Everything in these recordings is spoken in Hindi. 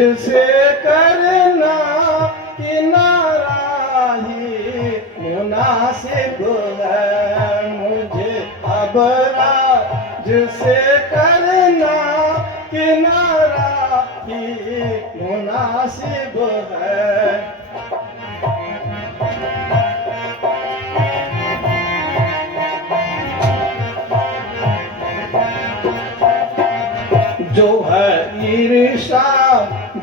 जिसे करना किनारा ही मुनासिब है मुझे अब जिसे करना किनारा ही मुनासिब है। जो है ईर्षा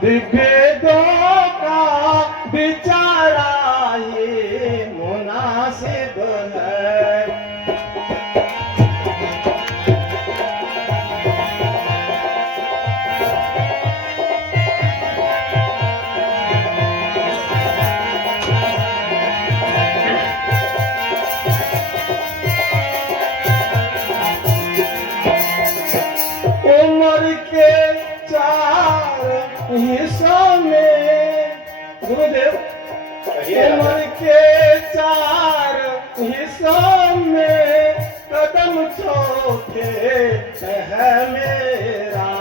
विभेदों का बिचारा ये मुनासिब है। उम्र के 4 हिस्सों में गुरुदेव उम्र के 4 हिस्सों में कदम छोटे है मेरा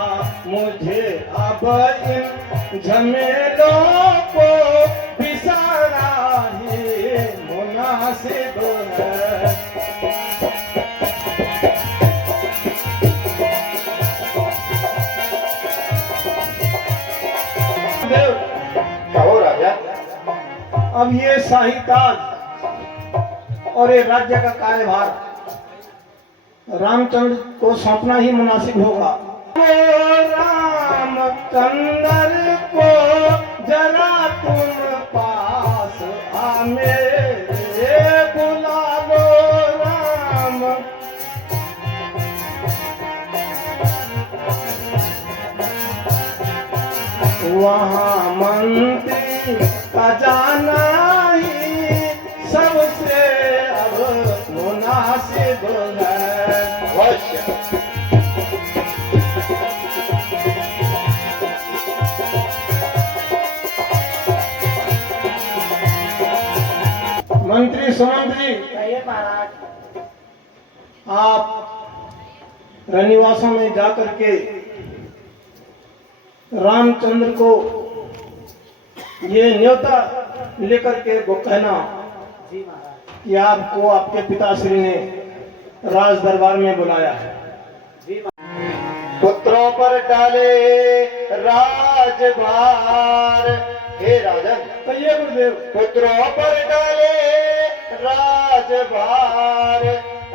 मुझे अब इन झमेलों को बिसारा ही मुनासिब है। क्या हो राजा? अब ये शाही ताज और ये राज्य का कार्यभार रामचंद्र को सौंपना ही मुनासिब होगा। रामचंद्र को जरा तुम पास आ मेरे बुला लो राम। वहाँ मंत्री का जाना ही सबसे अब मुनासिब है। अवश्य। मंत्री सुमंत्री आप रनिवासों में जाकर के रामचंद्र को ये न्योता लेकर के वो कहना कि आपको आपके पिताश्री ने राज दरबार में बुलाया है। पुत्रों पर डाले राजभार। हे राजन, कहिए गुरुदेव। पुत्रों पर डाले राजभार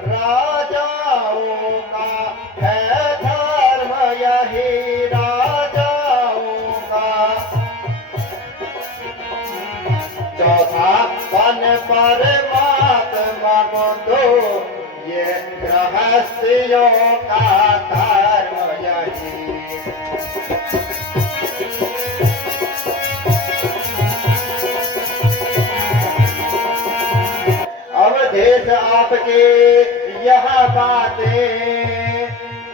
राजाओं का है धर्म यही राजाओं का। चौथा पन परमात्मा दो ये रहस्यों का धर्म यही। अब देश आपके यह बातें,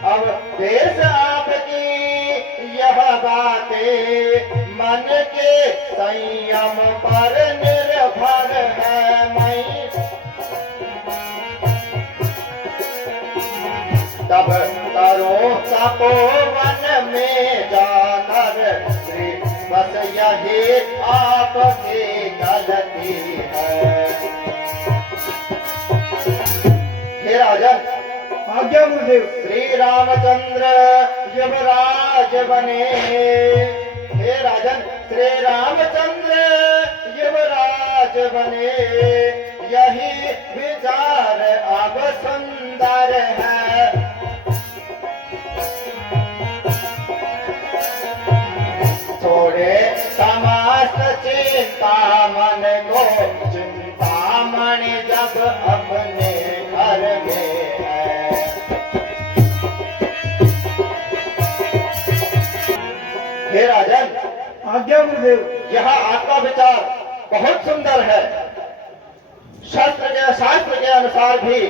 अब देश आपकी यह बातें मन के संयम पर निर्भर है। मैं तब करो तपोवन में जाकर श्री बस यही आपकी गलती है। हे राजन, आज्ञा गुरुदेव। श्री रामचंद्र युवराज बने। हे राजन, श्री रामचंद्र युवराज बने यही विचार अब सुंदर है। छोड़े समस्त चिंता मन को, चिंता मन जब अपने घर में है। हे राजन, आज्ञा गुरुदेव। यह आपका विचार बहुत सुंदर है। शास्त्र के अनुसार भी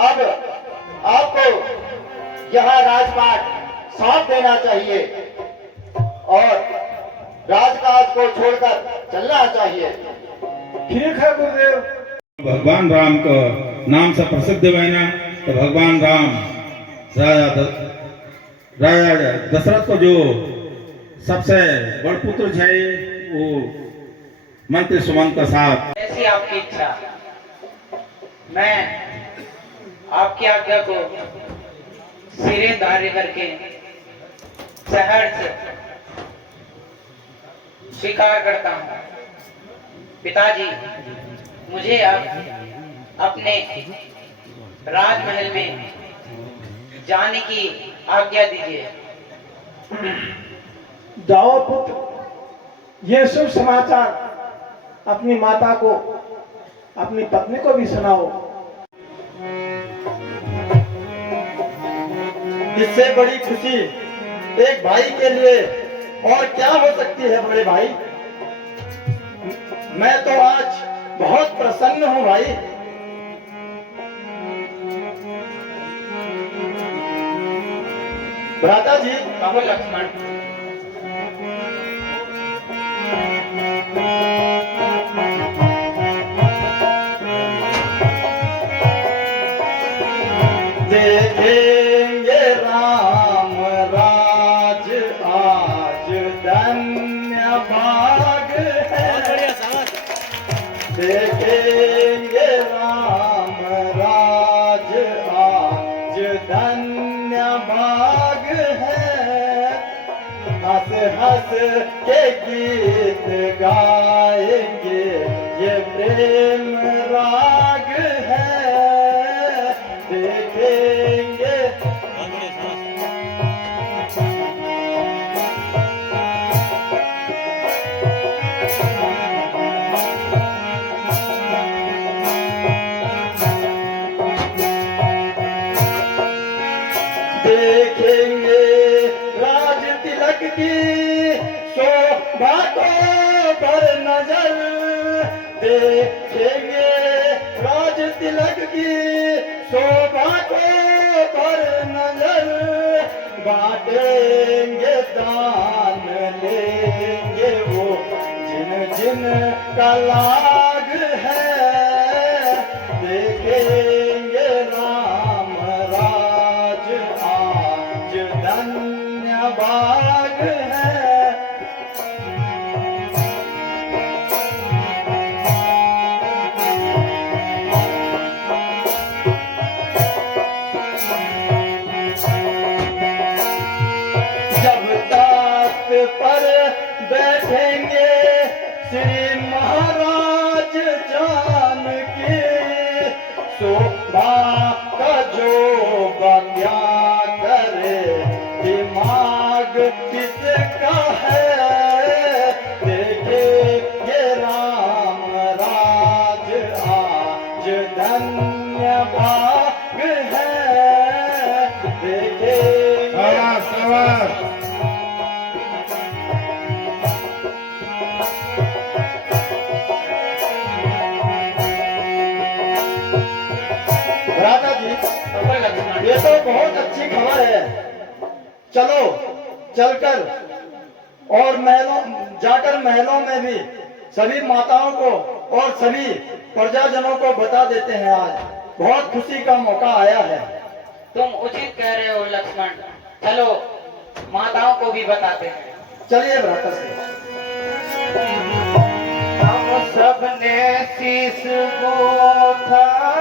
अब आपको यह राजपाट सौंप देना चाहिए और राजकाज को छोड़कर चलना चाहिए। ठीक है गुरुदेव। भगवान राम को नाम से प्रसिद्ध बना तो भगवान राम राजा दशरथ को जो सबसे बड़ पुत्र है वो मंत्री सुमंत का साथ। ऐसी आपकी इच्छा। मैं आपकी आज्ञा को सिरे धार्य करके सहर्ष स्वीकार करता हूँ। पिताजी, मुझे अब अपने राजमहल में जाने की आज्ञा दीजिए। जाओ पुत्र, ये शुभ समाचार अपनी माता को, अपनी पत्नी को भी सुनाओ। इससे बड़ी खुशी एक भाई के लिए और क्या हो सकती है बड़े भाई। मैं तो आज बहुत प्रसन्न हूं भाई। भ्राता जी, कहो लक्ष्मण। देखेंगे राम राज आज धन्य भाग है। देखेंगे राम राज आज धन्य भाग है। हंस हंस के गीत गाएंगे ये प्रेम राग है। देखेंगे देखेंगे राज तिलक की शोभा को पर नजर। देखेंगे राज तिलक की शोभा को पर नजर। बांटेंगे दान लेंगे वो जिन जिन का लाग है। देखेंगे राम राज आज धन्य भाग है। जब तख्त पर बैठेंगे श्री महाराज जान के। शोभा का जो क्या करे दिमाग किसका है। देखे ये राम राज आज धन्य भाग है। देखे राधा जी, ये तो बहुत अच्छी खबर है। चलो चलकर और महलों जाकर महलों में भी सभी माताओं को और सभी प्रजाजनों को बता देते हैं। आज बहुत खुशी का मौका आया है। तुम उचित कह रहे हो लक्ष्मण। चलो माताओं को भी बताते हैं। चलिए भ्राता से। हम सब ने शीश उठाए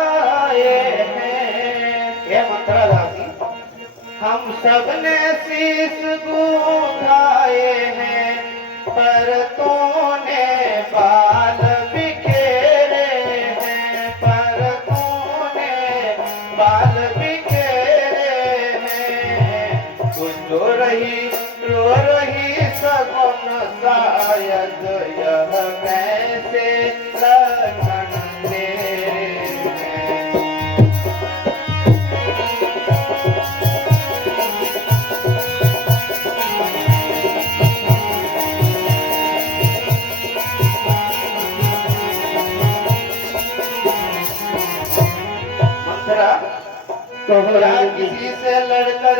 हैं। ये मंत्र दासी। हम सब ने शीश उठाए हैं, पर तूने बाल बिखेरे हैं। पर तूने बाल बिखेरे हैं। कुछ रो रही सगुन शायद यह कैसे लखन तेरे हैं। मंत्रा, क्या किसी से लड़कर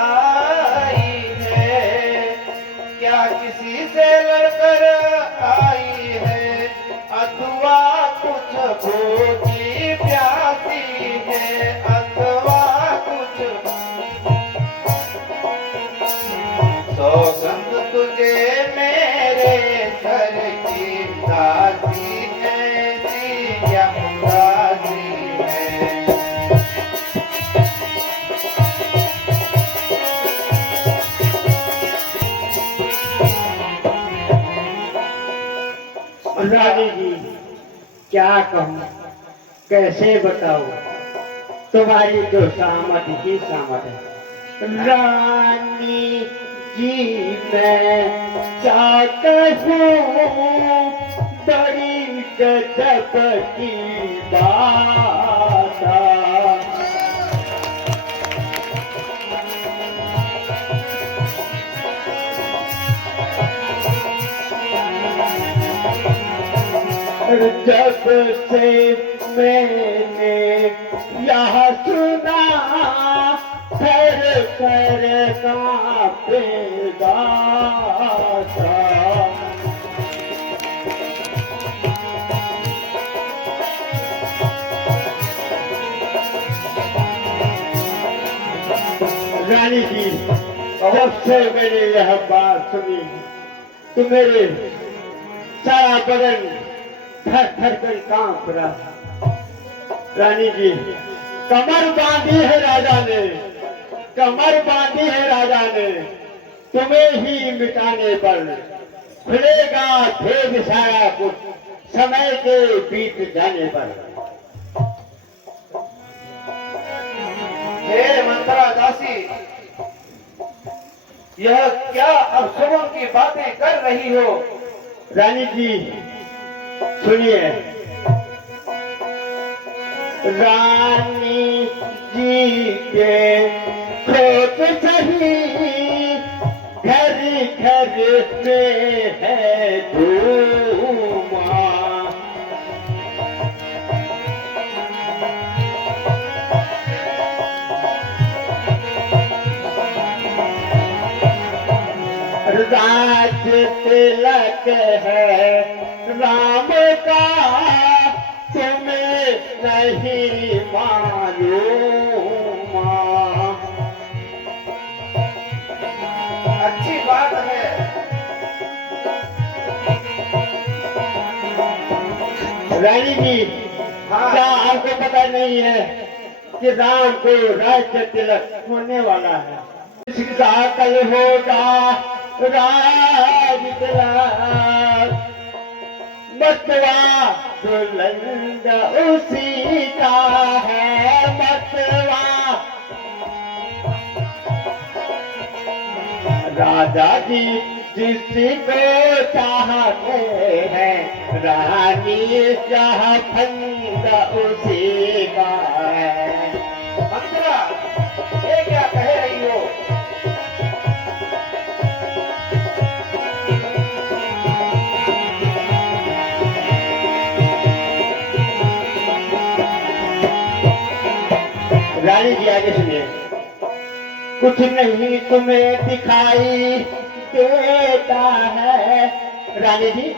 आई है? क्या किसी से लड़कर आई है? अथवा कुछ भूखी प्यासी है। अथवा कुछ सौगंध रानी जी क्या कहूँ, कैसे बताऊँ, तुम्हारी तो सामत ही सामत है। रानी जी मैं क्या कहूँ, बड़ी गजब की बात। जब से मैंने यह सुना, थर थर कांपेगा सा। रानी जी जब से मैंने यह बात सुनी तो मेरे सारा बदन थर थर कर कांप रहा। रानी जी कमर बांधी है राजा ने, कमर बांधी है राजा ने, तुम्हें ही मिटाने पर खुलेगा भेद सारा कुछ समय के बीत जाने पर। हे मंत्रा दासी, यह क्या अशुभम की बातें कर रही हो? रानी जी सुनिए, रानी जी के खोट सही घर घर में है धूमा। राज तिलक है राम का, तुम्हें नहीं मालूम। अच्छी बात है। रानी जी हाँ। क्या आपको पता नहीं है कि राम को राज्य तिलक होने वाला है? इसका कल होगा राज तिलक, मतवा बुलंद उसी का है मतवा। राजा जी जिसको चाहते हैं, रानी चाह फंद उसी का है। मंत्रा, ये क्या कह रही हो? रानी जी आगे सुनिए, कुछ नहीं तुम्हें दिखाई देता है। रानी जी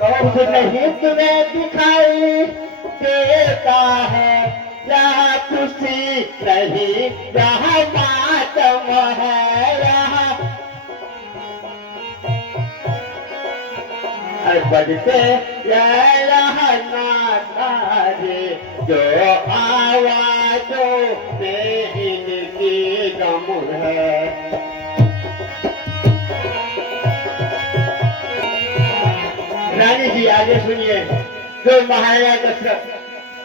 कुछ नहीं तुम्हें दिखाई देता है, यहाँ खुशी नहीं यहाँ मातम है। यहाँ बजते यहाँ नारे जो आवाजों में इनकी गम है। रानी जी आगे सुनिए, जो महाराजा दशरथ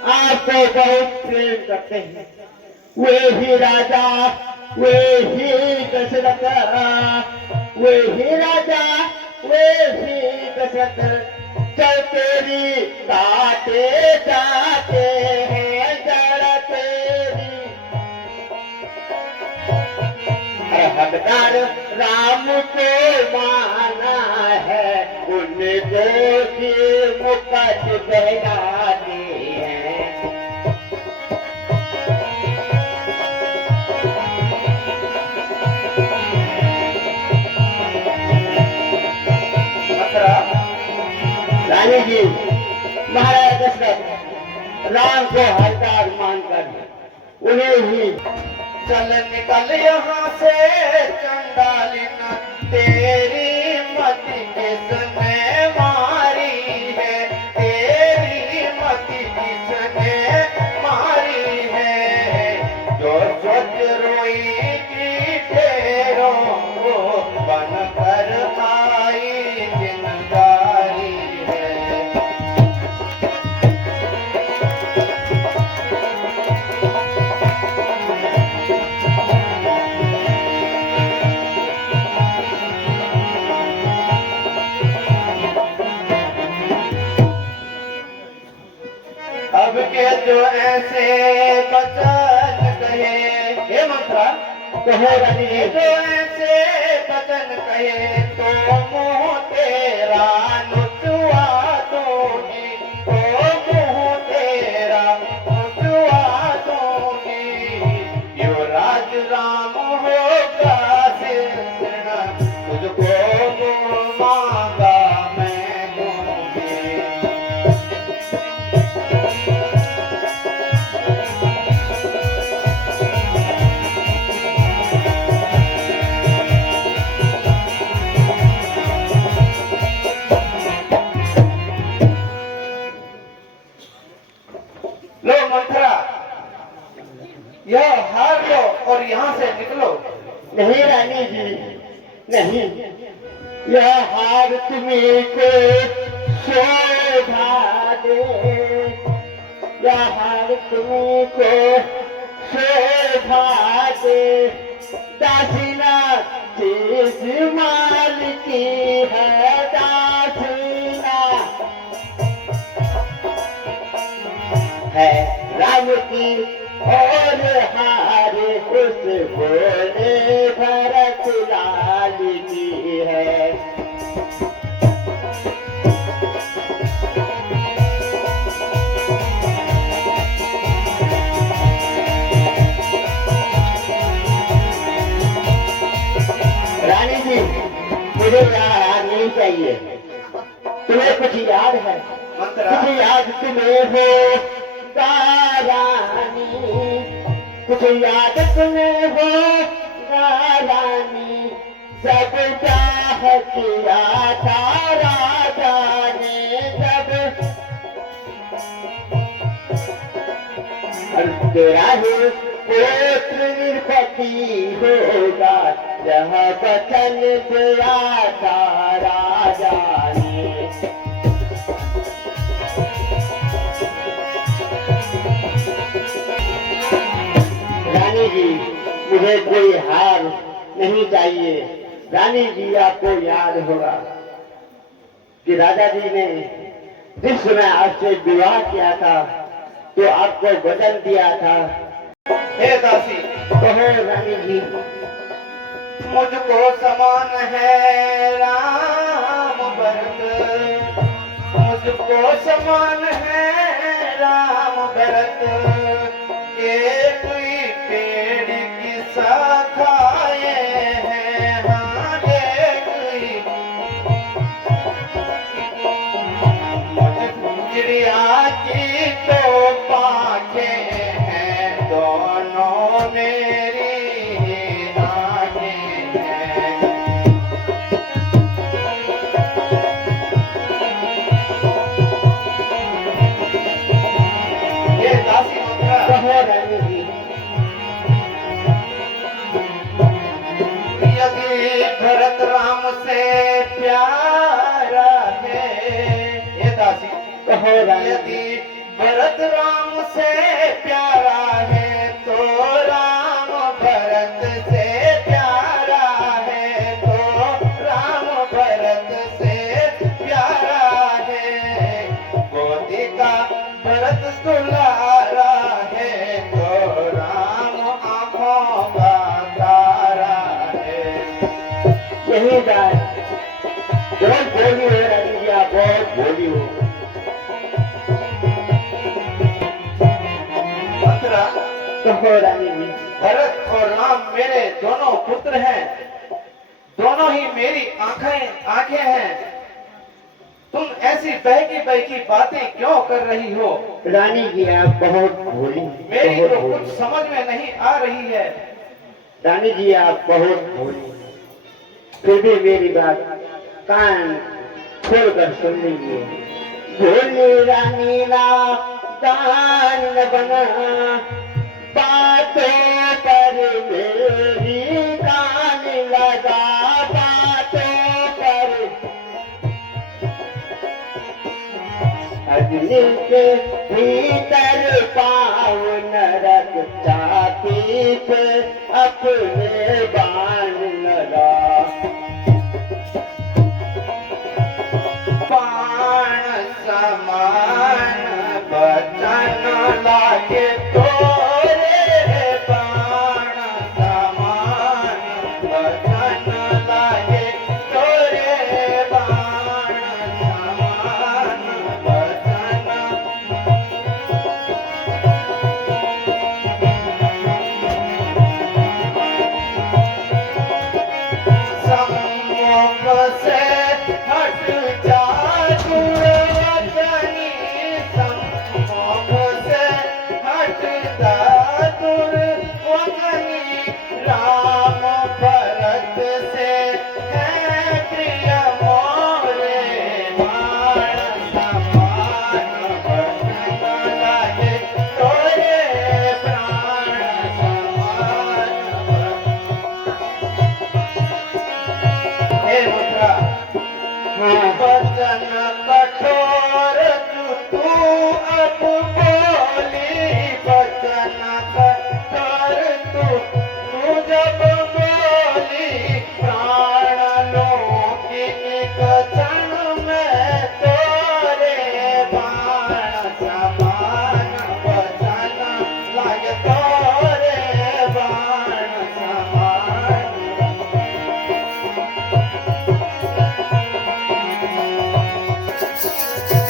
आपको बहुत प्रेम करते हैं, वे ही राजा, वे ही दशरथ, वे ही राजा, वे ही दशरथ चल तेरी काटे जाते हैं जड़ तेरी। हकदार राम को माना है, उनको भी मुकट बहलाते हैं। रानी जी महाराजा दशरथ राम को हकदार मानकर उन्हें ही चल निकल यहाँ से चंडालिन, तेरी मत किसने मारी है? तेरी मत किसने मारी है? जो सोच रोई की ढेरों को बन कर आई जिंदारी है। ये जो ऐसे बचन कहे, हे मंत्रा कहो रानी ये जो ऐसे बचन कहे तो मुँह तेरा नुचवा दूंगी, तो मुँह तेरा नुचवा दूंगी। यो राज राम होगा सिरना, तुझको मुँह मांगा मैं दूंगी। लो मंथरा, यह हार लो और यहाँ से निकलो। नहीं रानी जी, नहीं, यह हार तुम्हें को शोभा दे, यह हार तुम्हें को शोभा दे। दासीना चीज माल की है, दासीना है राम की और हार उस बोले भरत लाल की है। रानी जी, मुझे याद नहीं चाहिए, तुम्हें कुछ याद है? मंत्रा कुछ याद तुम्हें हो रानी, कुछ याद तुम्हें हो रानी। सब चाह किया था राजा ने, जब तेरा ही पुत्र निरपति होगा, यह वचन दिया था राजा ने। रानी जी, मुझे कोई हार नहीं चाहिए। रानी जी, आपको याद होगा कि राजा जी ने जिस समय आपसे विवाह किया था तो आपको वचन दिया था। हे दासी, कहो रानी जी। मुझको समान है राम भरत, मुझको समान है राम भरत। एक ही पेड़ की शाखाएं हैं, हाँ एक ही। चिड़िया की तो पाखें हैं, दोनों मेरी आंखें हैं। ये दासी मंत्रा कहो रानी जी। यदि भरत राम से प्यारा है, ये दासी कहो रानी जी। यदि भरत राम से प्यारा है तो राम भरत से प्यारा है, तो राम भरत से प्यारा है। गोदी का भरत दुलारा है, तो राम आंखों का तारा है। यही बात बहुत बोली हो रानी जी, आप बहुत बोली हो। मंत्रा, कहो रानी जी। भरत और राम मेरे दोनों पुत्र हैं, दोनों ही मेरी आंखें हैं। तुम ऐसी बहकी बातें क्यों कर रही हो? रानी जी, आप बहुत भोली, मेरी बहुत तो भोली। कुछ समझ में नहीं आ रही है। रानी जी, आप बहुत भोली, फिर भी मेरी बात कान खोलकर सुन लीजिए। भोली रानी ना कान न बना, बातों पर मेरी कान लगा, बातों पर। अग्नि के भीतर पाँव न रख, छाती पे अपने बाण न ला। बाण समान बचन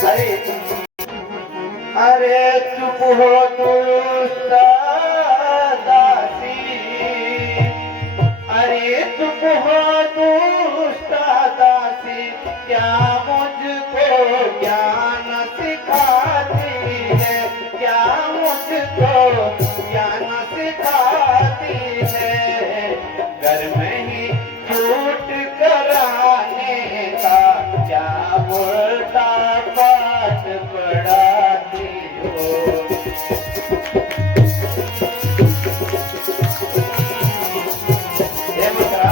अरे अरे चुप हो दुष्टा दासी, अरे चुप हो दुष्टा दासी, क्या मुझको ज्ञान सिखाती है, क्या मुझको ज्ञान सिखाती है, घर में ही छूट कराने का क्या उल्टा पाठ पढ़ाती हो। हे मथुरा,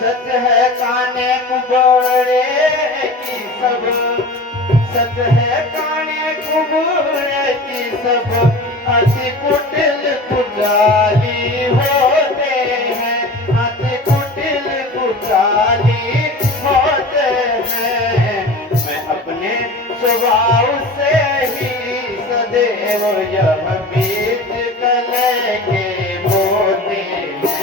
सच है काने कुबड़े की सब, सच है काने कुबड़े की सब, अति कुटिल कुचाली होते हैं, अति कुटिल कुचाली होते हैं। मैं अपने स्वभाव से ही सदैव यह बीच कले के बोते हैं।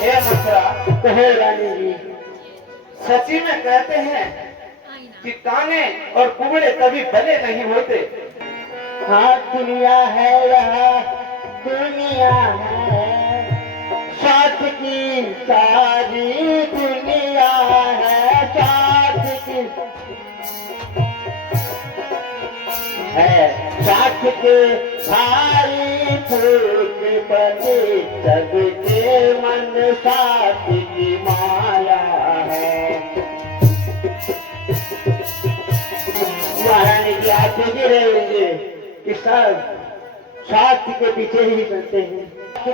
हे मथुरा, कहो रानी जी, सची में कहते हैं कि काने और कुबड़े कभी भले नहीं होते। हाँ दुनिया है यह दुनिया है, साथ की सारी दुनिया है, साथ की है, साथ के भाई फूक बने, सबके मन साथ की माया है। महारानी जी आप भी रहेंगे कि सब साथ के पीछे ही चलते हैं,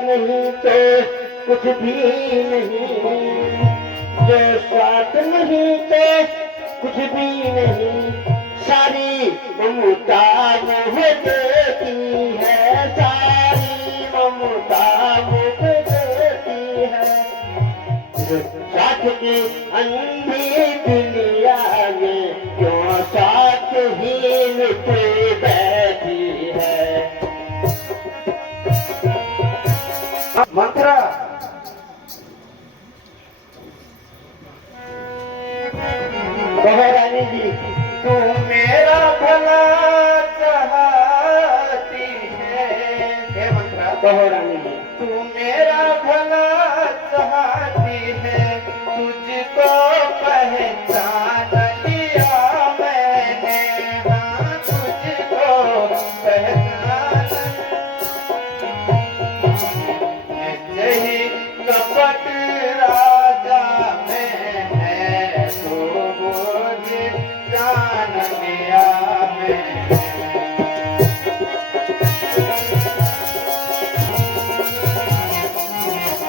नहीं तो कुछ भी नहीं, जो साथ नहीं तो कुछ भी नहीं, सारी ममता मुझे देती है, सारी ममता मुझे देती है, साथ की अंधी दुनिया में क्यों साथ हीन कोई बैठी है। मथुरा, कहो रानी जी, तू मेरा भला चाहती है। हे मथुरा, कहो रानी जी, तू मेरा भला चाहती है, तुझको पहचान लिया मैंने, हाँ तुझको पहचान। यही कपट राजा में है, तो मुझे जान लिया मैंने।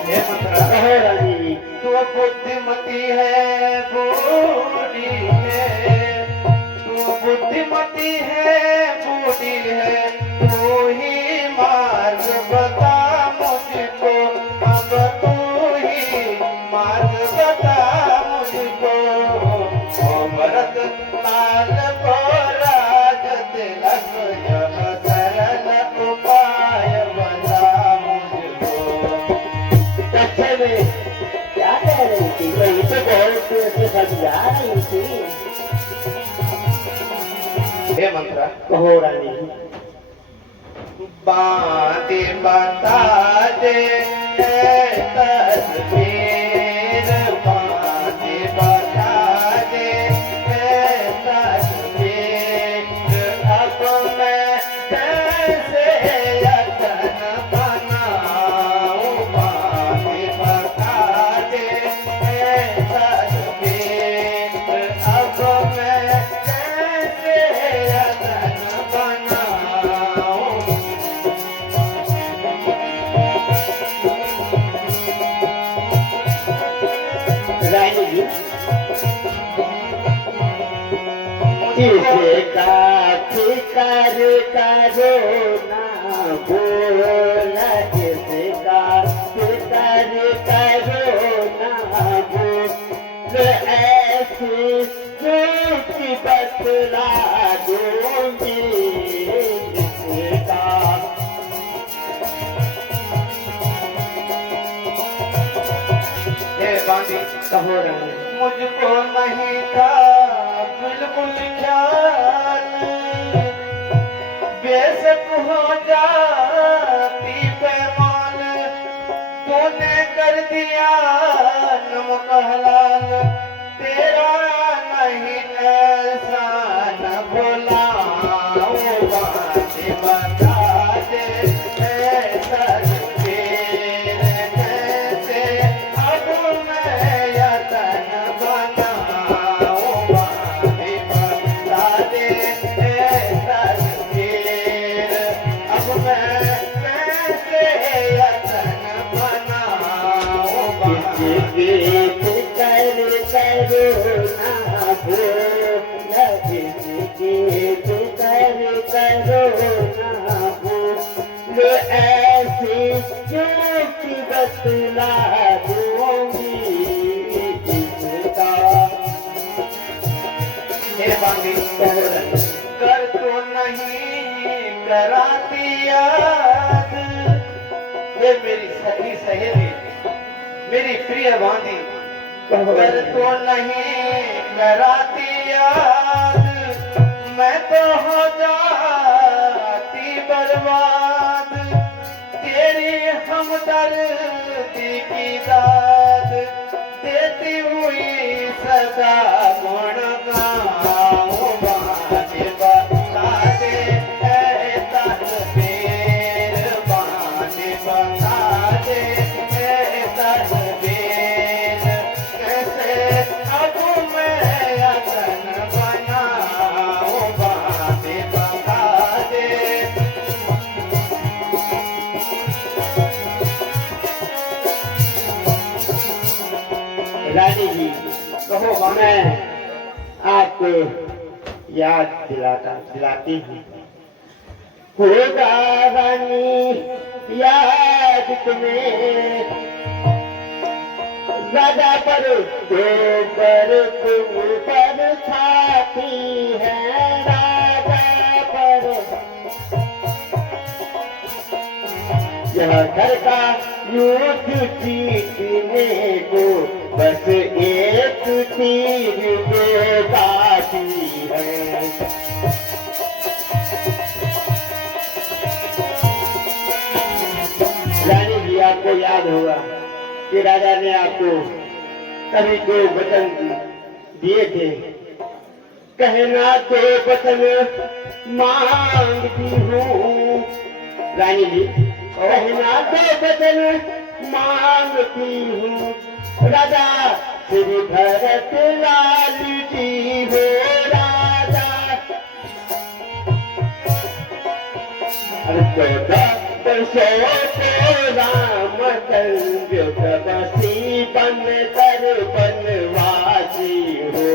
हे मथुरा, कहो रानी जी, तू बुद्धिमती है बूढ़ी है, तू बुद्धिमती है बूढ़ी है, तू ही मार्ग बता मुझको, अब तू ही मार्ग बता मुझको। ओ भरत लाल को राज तिलक, यह सरल उपाय बता मुझको। कच्चे में क्या कह रही थी? वही तो बहुत से समझा रही थी। हे मथुरा, कहो रानी जी, बातें बता दे तस्वीर, बातें बता दे तस्वीर, अब मैं कैसे यतन बनाऊं, बातें बता दे तस्वीर, अब मैं कैसे यतन बनाऊं। रानी जी, इसे का फिकर करो ना बोला, इसका फिकर करो ना बोल, ऐसी झूठी बतला दूंगी इसका। ये बांधी कहो रानी। मुझको नहीं था बिल्कुल ख्याल, बेशक हो जाती पैमान, तूने कर दिया नमक हलाल, तेरा नहीं ऐसा न भोला, बातें बता दे ऐसा तेरे कैसे अब मैं यतन बनाऊं, बातें बता दे ऐसा तेरे अब मैं कैसे यतन बनाऊं, किसी गीत कर करो ना भूल, किसी गीत कर करो ना भूल, ऐसी चूकी बतला दूंगी इसका। ये बांधी कर तो नहीं कराती याद, ये मेरी सखी सहेली मेरी प्रिय बांधी, कर तो नहीं कराती याद, मैं तो हो जाती बर्बाद, तेरी हमदर्दी की दाद देती हुई सदा गुण गाऊं, बांधे बता दे ऐसा तेर, बांधे बता दे ऐसा तेर, कैसे अब मैं यतन बनाऊं, बांधे बता दे। रानी जी कहो, मैं आपको याद दिलाती हूँ, होगा रानी याद तुम्हें, राजा पर तुम पर छाती है, राजा पर यह घर का यूथ जीतने को बस एक तीर के बाकी है। रानी जी आपको याद होगा कि राजा ने आपको कभी 2 वचन दिए थे, कहना 2 वचन मांगती हूँ। रानी जी कहना 2 वचन मांगती हूँ, राजा श्री भरत लाल जी हो राजा। राम चंद्र तपसी बन कर बनवासी हो।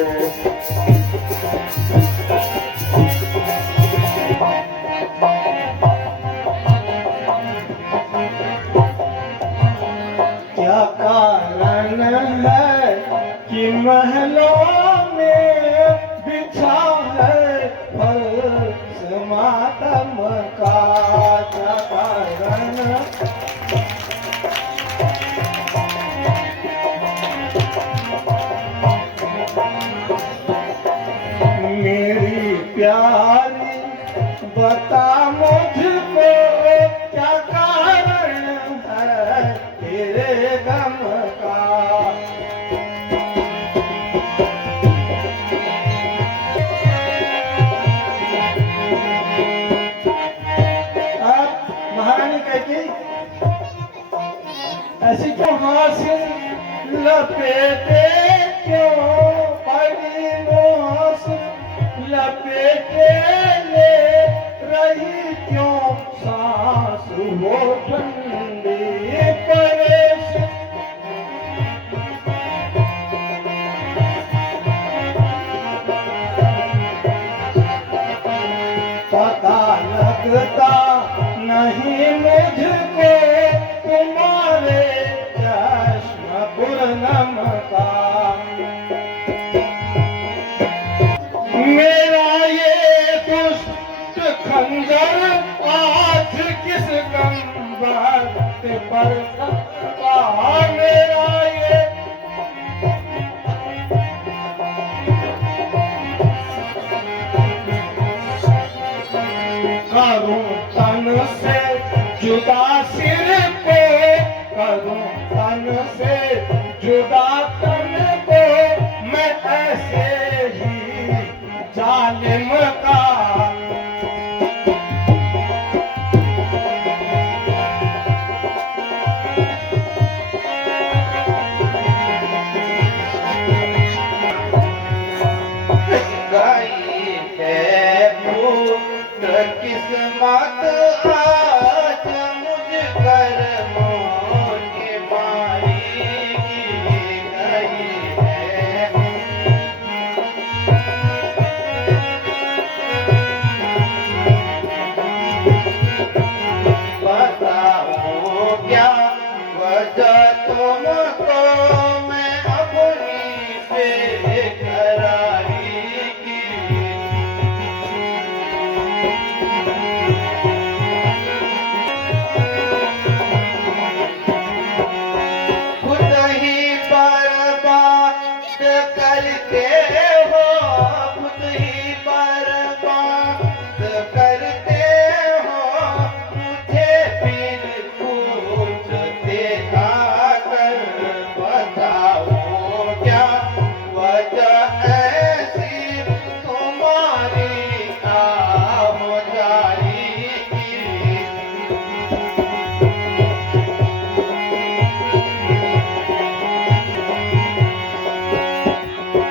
क्या कारण है कि महलों में बिछा है फर्श मातम का, क्या कारण मेरी प्यारी बता मुझको क्या कारण है तेरे गम का। अब महारानी कहती ऐसी क्यों हासिल लपेटे क्यों पड़ी हासिल लपेटे ले रही क्यों सांस वो ठंडी परेश। पता लगता नहीं मुझको तुम्हारे चश्म पूर्णम का। मेरा ये दुष्ट खंजर आज किस गंबर पर का, मेरा ये सातन को मैं ऐसे ही जालिम का किस्मत आज मुझ कर्मों की मारी की गई है। बताओ क्या वजह तुमको मैं अपनी बेकरारी की खुद ही बर्बाद करते हो, खुद ही बर्बाद करते हो, मुझे फिर पूछते आकर बताओ क्या वजह ऐसी तुम्हारी आहोजारी की।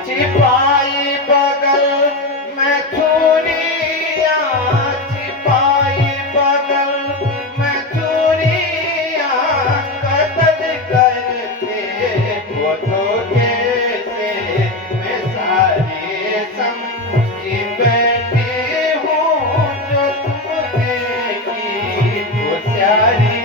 छिपाई बगल में चूड़ियां, छिपाई बगल में चूड़ियां, कतल करके वो तो कैसे मैं सारे समझी बैठी हूँ जो तुमने की होशियारी।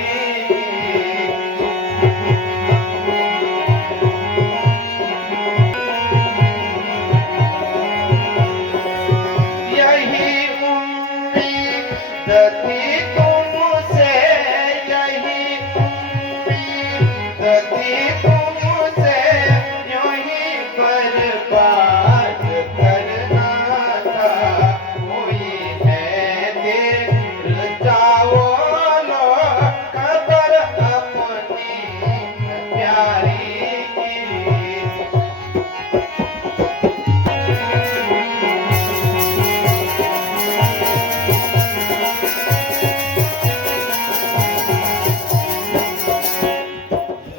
यही उम्मीद थी तुमसे, यही उम्मीद थी तुमसे, यूं ही बर्बाद करना था। कोई है देर जाओ लो कबर अपनी प्यारी की।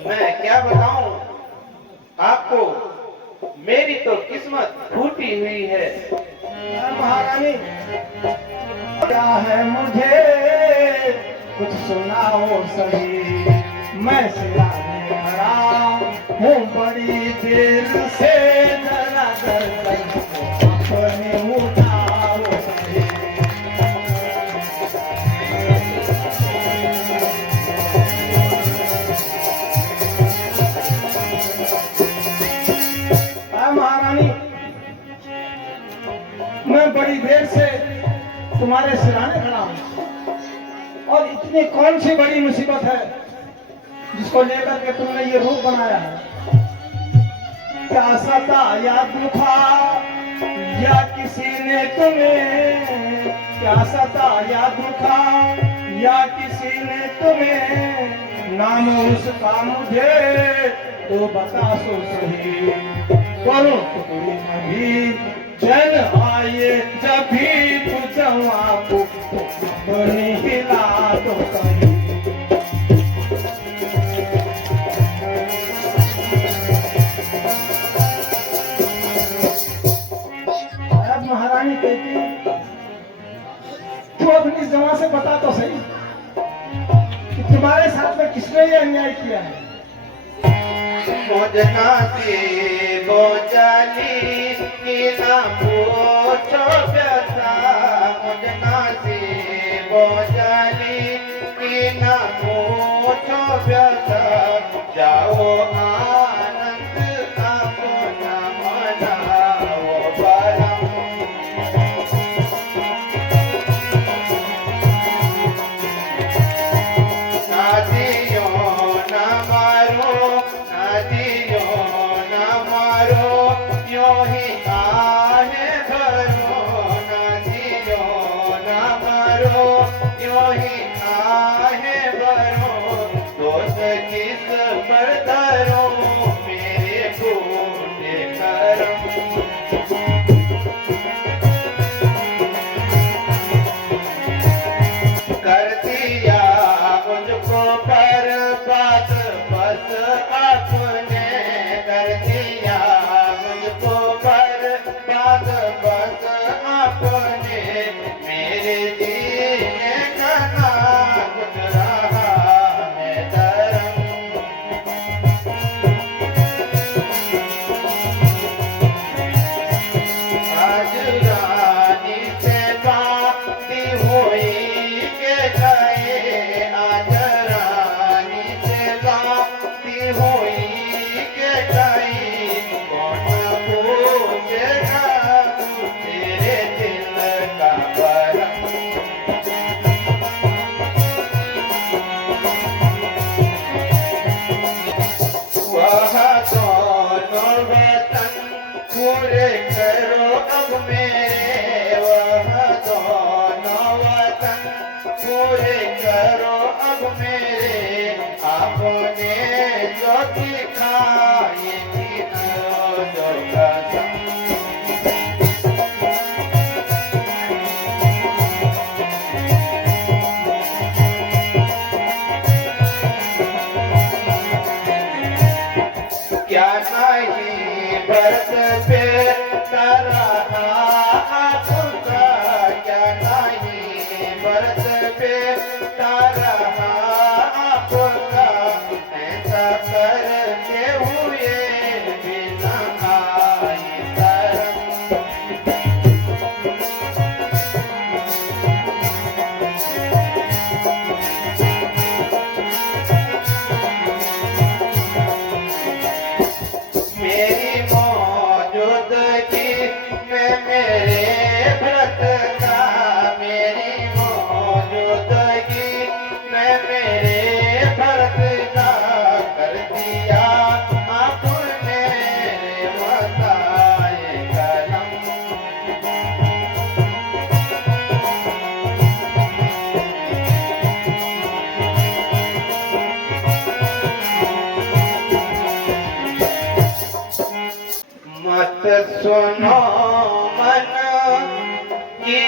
मैं क्या बताऊं आपको, मेरी तो किस्मत फूटी हुई है। महारानी क्या है मुझे कुछ सुनाओ सही, मैं सिलाने खड़ा हूँ बड़ी देर से, जरा दर्शन अपने उठाओ सही। महारानी मैं बड़ी देर से तुम्हारे सिराने खड़ा हूं, और इतनी कौन सी बड़ी मुसीबत है जिसको लेकर के तुमने ये रूप बनाया है। क्या सता या दुखा या किसी ने तुम्हें, क्या सता या दुखा या किसी ने तुम्हें, नाम उसका मुझे तो बता सो सही। करो टुकड़ी में भी जन आए जब भी तुझवा को अपनी हिला तो कहीं। अब महारानी कहती तू अपनी जमा से बता तो सही कि तुम्हारे साथ में किसने ये अन्याय किया है। मुझना से बोझली नीला पूछो व्यथा, मुझना से बोझली नीला पूछो व्यथा, जाओ आनंद अपना मनाओ परम। नादियो न मारो, नादियो न मारो, यो ही आहे वतन पूरे करो अब मेरे, वह दोनों वतन पूरे करो अब मेरे, आपने जो दिखाई थी जो कसम। क्या नहीं बरत पे तारा आपका, क्या नहीं बरत पे तारा आपका, ऐसा करते हुए बिना आए तरम। मेरी मौजूदगी में मेरे व्रत का, मेरी मौजूदगी में मेरे व्रत का कर दिया आपने बताए कलम। मत सुनो मन की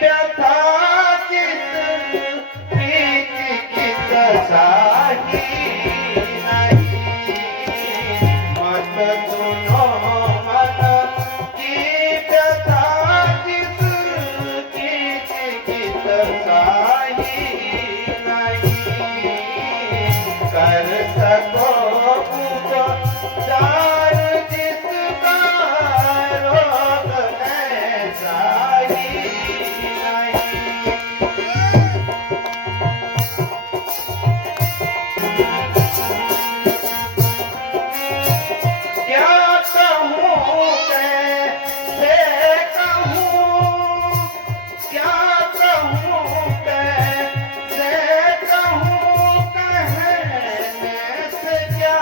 व्यथा, जिस प्रीत की दशाही नहीं। मत सुनो मन की व्यथा, जिस प्रीत की दशाही नहीं। कर सको उपचार जिसका रोग ऐसा ही नहीं। क्या कहूँ कैसे कहूँ, क्या कहूँ कैसे कहूँ, कहने से क्या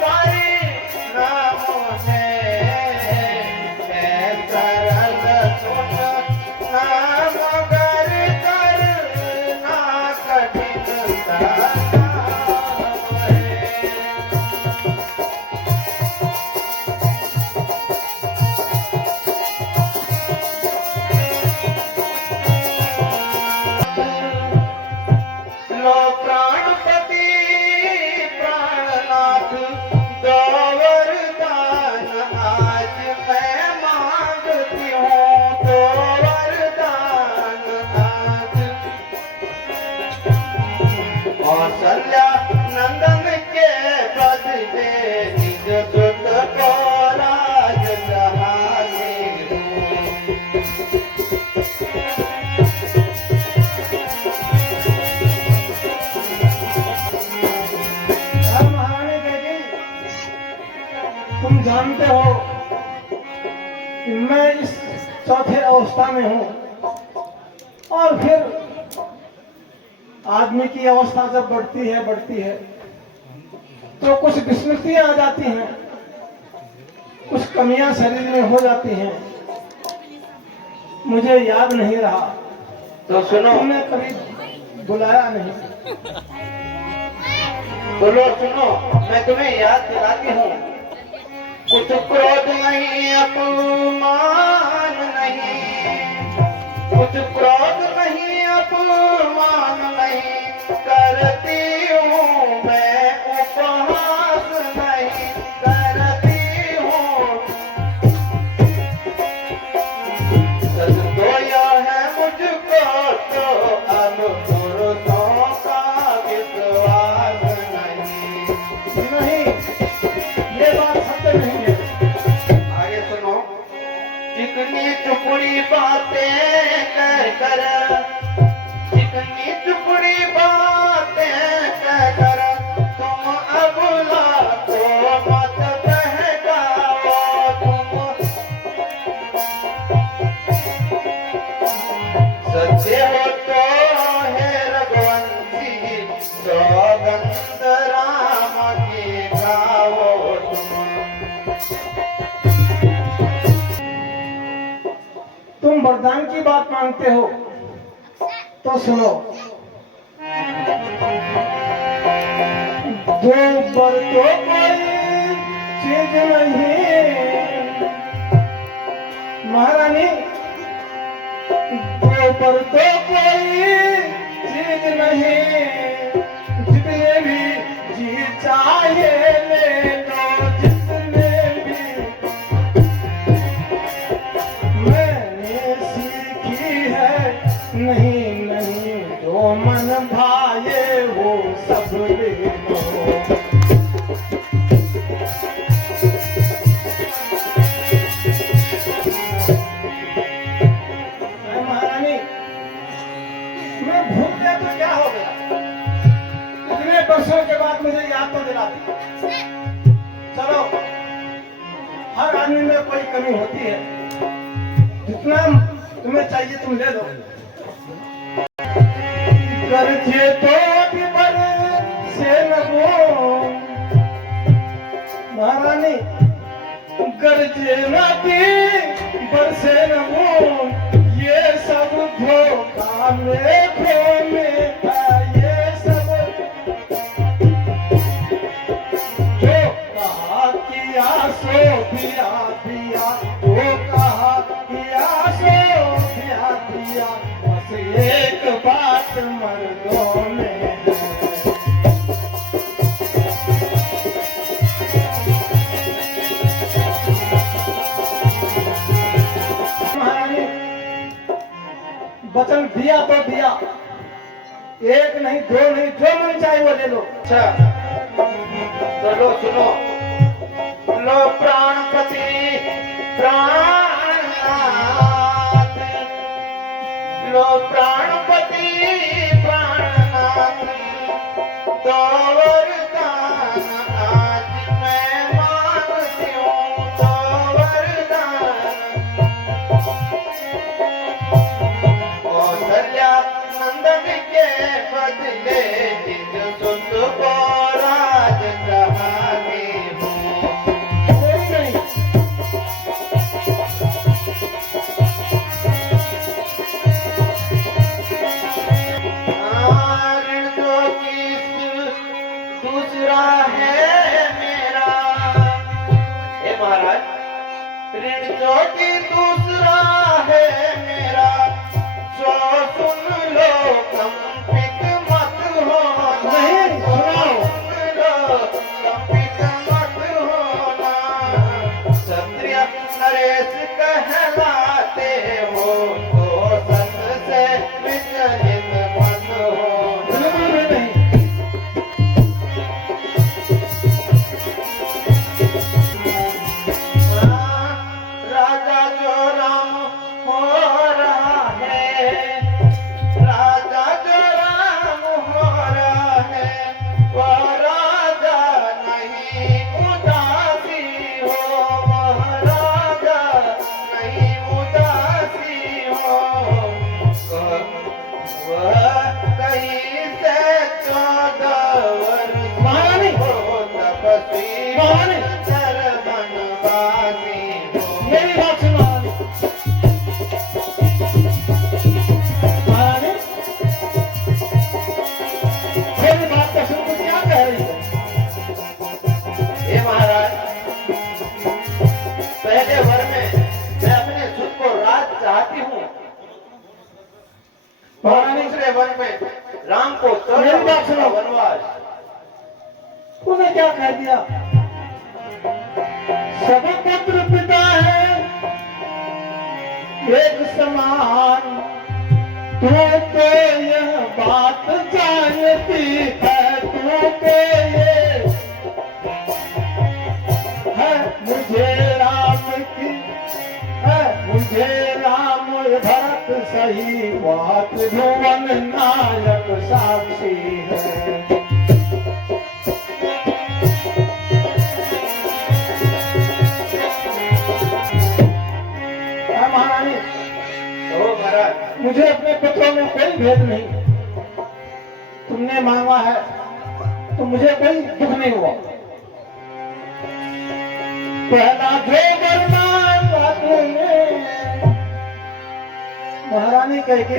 परिणाम है। मैं सरल सुन ना मगर करना कठिन सा काम है। लो प्राणपति प्राणनाथ दो वरदान, आज मैं मांगती हूँ दो वरदान आज। कौशल्या नंदन के बदले निज सुत को राज जहाने दूँ। महारानी देवी, तुम जानते हो कि मैं इस चौथे अवस्था में हूँ, और फिर आदमी की अवस्था जब बढ़ती है तो कुछ विस्मृतियां आ जाती हैं, कुछ कमियां शरीर में हो जाती हैं, मुझे याद नहीं रहा। तो सुनो, तुमने कभी बुलाया नहीं। बोलो सुनो, मैं तुम्हें याद दिलाती हूँ। कुछ क्रोध नहीं, अपमान नहीं, कुछ क्रोध नहीं, अपमान नहीं, करती हूँ मैं उपहास नहीं, करती हूँ। सच तो यह है मुझको तो अब पुरुषों का विश्वास नहीं। ये बात सत्य नहीं है। आगे सुनो। चिकनी चुपड़ी बातें कह कर, चिकनी चुपड़ी बातें कह कर, तुम अबला को मत बहकाओ। तुम सच्चे हो तो है रघुवंशी, सौगंध राम की गाओ तुम। तुम वरदान की बात मांगते हो तो सुनो। दो पर तो कोई चीज नहीं महारानी, दो पर तो कोई चीज नहीं, जितने भी जी चाहिए ले लो, जितने भी मैंने सीखी है। नहीं नहीं जो मन भाए वो सब ले लो। महारानी मैं भूल गया तो क्या हो गया, इतने वर्षों के बाद मुझे याद तो दिला दी। चलो हर आदमी में कोई कमी होती है, जितना तुम्हें चाहिए तुम ले लो। करजे तो भी बड़े से न वो महारानी, गरजे न भी बरसे न वो, ये सब धोखा में था। ये सब जो कहा किया सो दिया दिया, वो कहा किया सो दिया दिया, बस एक बात मर्दों में है। महारानी वचन दिया तो दिया, एक नहीं दो नहीं, जो मन चाहे वो ले लो। अच्छा चलो सुनो। लो प्राणपति प्राणनाथ, लो प्राणपति प्राणनाथ, दो वरदान आज मैं मांगती हूँ, दो वरदान। कौशल्या नंदन के बदले निज सुत को राज चाहती हूँ। कोई नहीं, ऋण जो किस दूसरा है मेरा, हे महाराज ऋण जो कि दूसरा है मेरा, सो सुन लो कंपित मत होना। नहीं, सुनाओ। सुन लो कंपित मत होना। क्षत्रिय नरेश कहलाते हो तो सत से विचलित मत होना। बिल्कुल भी नहीं। राजा जो राम हो रहा है, राजा जो राम हो रहा है, वह राजा नहीं उदासी हो, वह राजा नहीं उदासी हो। वह कहीं से 14 वर्ष महारानी हो तपस्वी महारानी चर बनवासी हो। मेरी बात सुनो महारानी, मेरी बात तो सुन, क्या कह रही हो? हे महाराज पहले वर में मैं अपने सुख को राज चाहती हूँ, और दूसरे वर में राम को 14 मेरी बात वर्ष का सुनो। वनवास। तूने क्या कह दिया? सब पुत्र पिता है एक समान, तू तो यह बात जानती है, तू तो ये है मुझे राम की है, मुझे राम भरत सही बात, भुवन नायक साक्षी है। महारानी तो महाराज मुझे अपने पुत्रों में कोई भेद नहीं, तुमने मांगा है तो मुझे कोई दुख नहीं हुआ। पहला जो वरदान तुमने महारानी कह के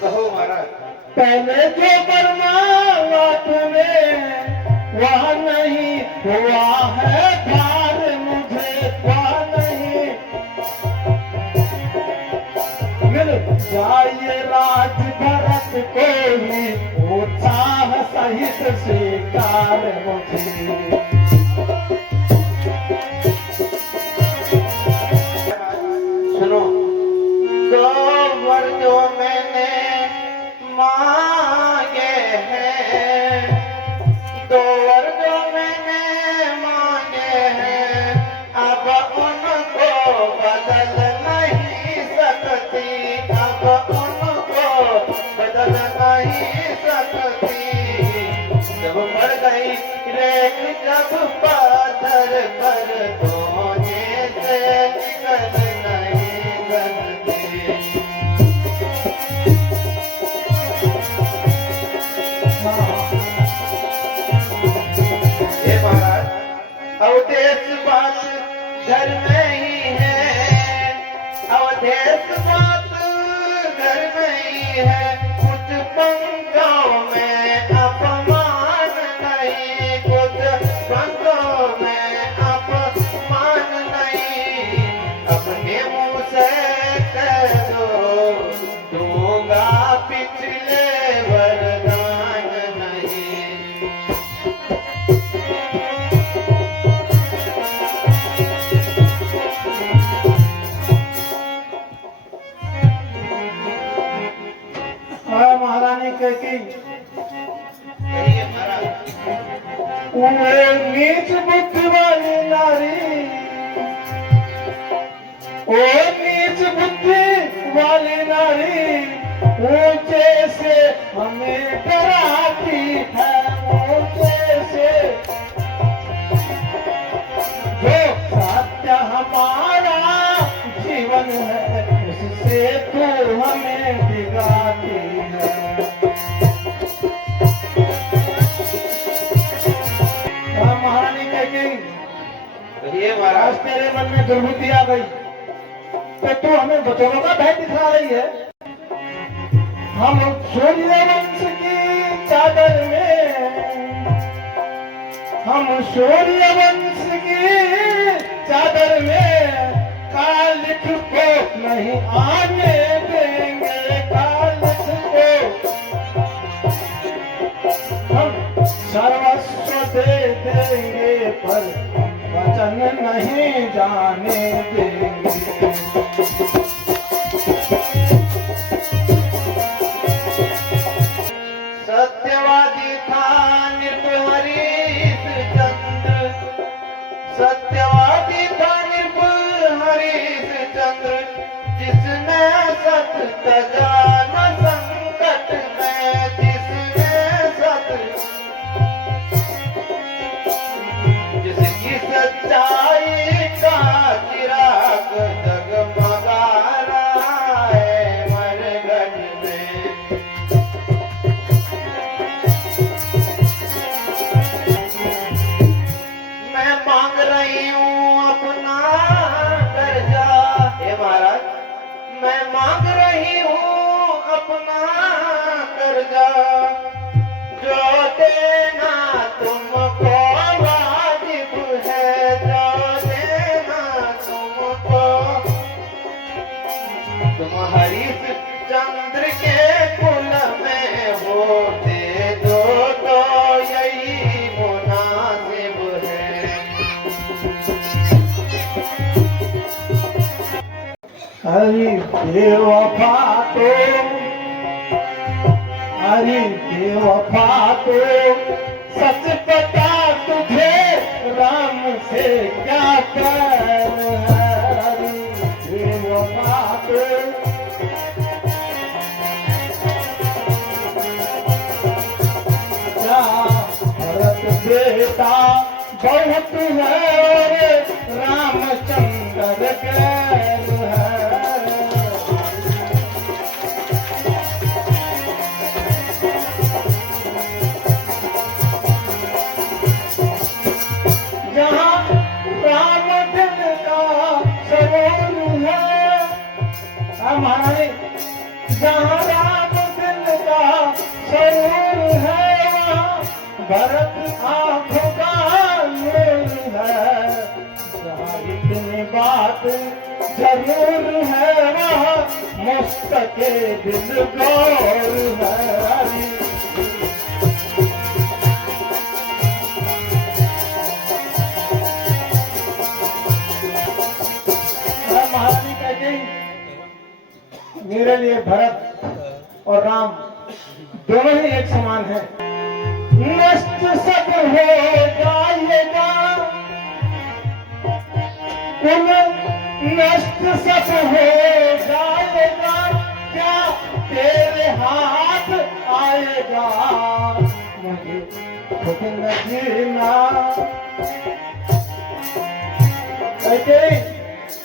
कहो महाराज। पहले जो बरमाला तुम्हें वह नहीं हुआ है प्यार मुझे, वह नहीं मिल जाइए राज भरत को ही उत्साह सहित स्वीकार मुझे। सुनो, दो वर जो मैंने मांगे हैं, दो वर जो मैंने मांगे हैं, अब उनको बदल नहीं सकती, अब उनको बदल नहीं सकती। जब मर गई रेख जब पाथर पर धोने से निकल नहीं सकती। हे महाराज, अवधेश बात घर में ही है, अवधेश बात घर में ही है। कुछ पंखों में अपमान नहीं, कुछ पंखों में अपमान नहीं। अपने मुंह से कह दो, दूंगा पिछले वरदान नहीं। महारानी कह की कहिए महाराज। वो नीच बुद्धि वाली नारी, वो नीच बुद्धि वाली नारी ऊंचे से हमें डराती है, ऊंचे से जो सत्य हमारा जीवन है उससे तू हमें बिगाती है। महारानी कहेगी कहिए आज महाराज। तेरे मन में दुर्बुद्धि आ गई तो तू हमें बचनों का भय दिखा रही है। हम सूर्य वंश की चादर में, हम सूर्य वंश की चादर में कालिख को नहीं आने देंगे, कालिख को हम सर्वस्व दे देंगे पर वचन नहीं जाने देंगे। सत्यवादी था निर्भरीश चंद्र, सत्यवादी था निर्भरीश चंद्र, जिसने सत्य तजा न संकट में, जिसने सत्य, जिसकी सच्चाई का चिराग जगमगा रहा है मरघट में। मैं मांग रही हूँ अपना कर्जा। हे महाराज, मैं मांग रही हूँ अपना कर्जा, जो देना तुमको वाजिब है, जो देना तुमको। तुम हरीश चंद्र के कुल में हो, दे दो तो यही मुनासिब है। हरि बेवफा तो, हरि बेवफा तो सच पता तुझे राम से क्या कर है। हरि बेवफा तो क्या भरत बेटा बहुत है और रामचंद्र गैर है। महारानी जहाँ राम दिल का शरूर है वहाँ भरत आंखों का नूर है। जहाँ इतनी बात जरूर है वहाँ मुस्तके दिल गौर है। महारानी कहते मेरे लिए भरत और राम दोनों ही एक समान है। नष्ट सब हो जाएगा कुल नष्ट सब हो जाएगा क्या तेरे हाथ आएगा। मुझे खुद न जीना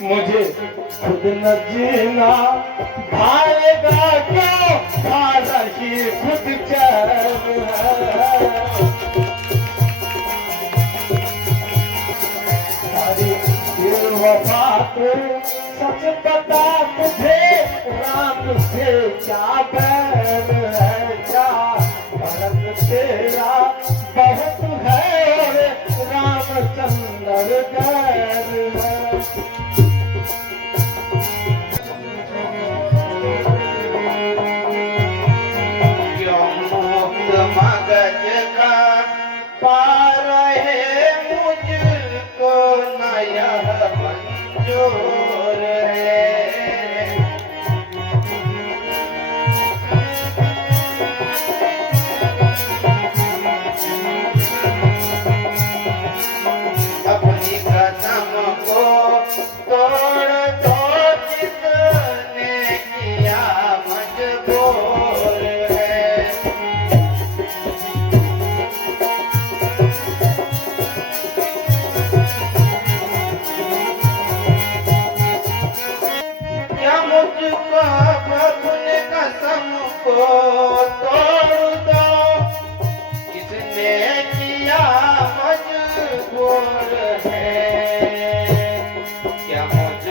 मुझे खुद न जीना भाएगा क्यों भाला ही खुद चैन है। सारी दिल वफा को सच बता तुझे राम से क्या बैर है। क्या भरत तेरा बहुत है और रामचंद्र गैर है। मगज का पार है मुझको नया मंजूर है। अपनी कदम को तोड़ दो जिसने किया मजबूर है। क्या मुझको अपने कसम को तोड़ दो किसने किया मजबूर है। क्या मुझको